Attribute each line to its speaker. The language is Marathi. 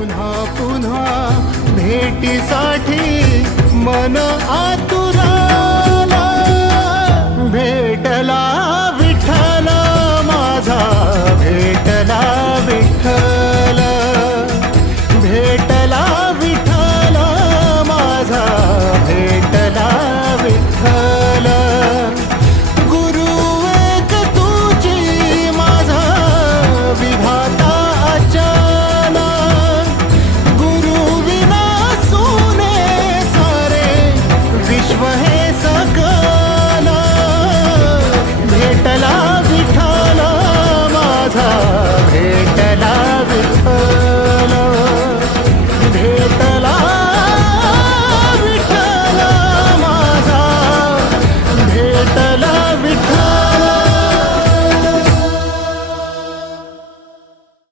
Speaker 1: पुन्हा पुन्हा भेटीसाठी मन आतू escuela